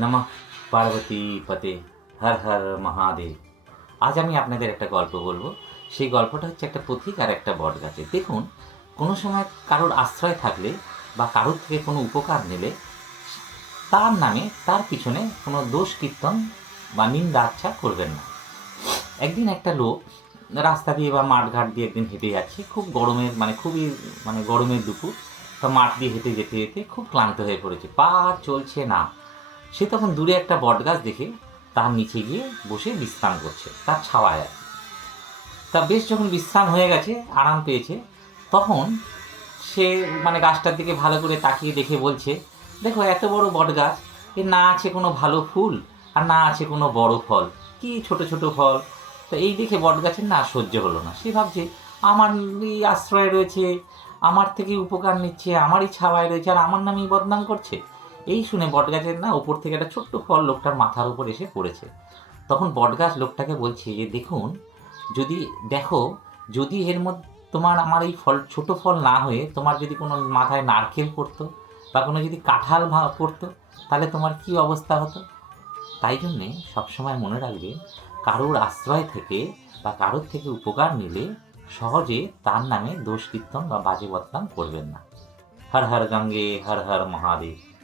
নমঃ পার্বতী পতে, হর হর মহাদেব। আজ আমি আপনাদের একটা গল্প বলব। সেই গল্পটা হচ্ছে একটা পথিক আর একটা বট গাছে দেখুন, কোনো সময় কারোর আশ্রয় থাকলে বা কারোর থেকে কোনো উপকার নিলে, তার নামে তার পিছনে কোনো দোষ, কীর্তন বা নিন্দা আচ্ছা করবেন না। একদিন একটা লোক রাস্তা দিয়ে বা মাঠঘাট দিয়ে একদিন হেঁটে যাচ্ছে, খুব গরমের মানে খুবই মানে গরমের দুপুর। তা মাঠ দিয়ে হেঁটে যেতে যেতে খুব ক্লান্ত হয়ে পড়েছে। পা চলছে না। সে তখন দূরে একটা বট গাছ দেখে তার নিচে গিয়ে বসে বিশ্রাম করছে, তার ছাওয়ায় আর তা বেশ যখন বিশ্রাম হয়ে গেছে, আরাম পেয়েছে, তখন সে মানে গাছটার দিকে ভালো করে তাকিয়ে দেখে বলছে, দেখো, এত বড় বট গাছ এর না আছে কোনো ভালো ফুল আর না আছে কোনো বড় ফল। কি ছোট ছোট ফল? তো এই দেখে বট গাছের না সহ্য হলো না। সে ভাবছে, আমার আশ্রয় রয়েছে, আমার থেকে উপকার নিচ্ছে, আমারই ছাওয়ায় রয়েছে, আর আমার নামেই বদনাম করছে? এই শুনে বটগাছের না ওপর থেকে একটা ছোট্ট ফল লোকটার মাথার উপর এসে পড়েছে। তখন বটগাছ লোকটাকে বলছে যে, দেখুন, যদি, দেখো, যদি এর মধ্যে তোমার, আমার এই ফল, ছোট ফল না হয়ে তোমার যদি কোনো মাথায় নারকেল পড়তো বা কোনো যদি কাঁঠাল পড়তো, তাহলে তোমার কি অবস্থা হতো? তাই জন্যে সবসময় মনে রাখবে, কারোর আশ্রয় থেকে বা কারোর থেকে উপকার নিলে সহজে তার নামে দোষ কীর্তন বা বাজে বদনাম করবেন না। হর হর গঙ্গে, হর হর মহাদেব।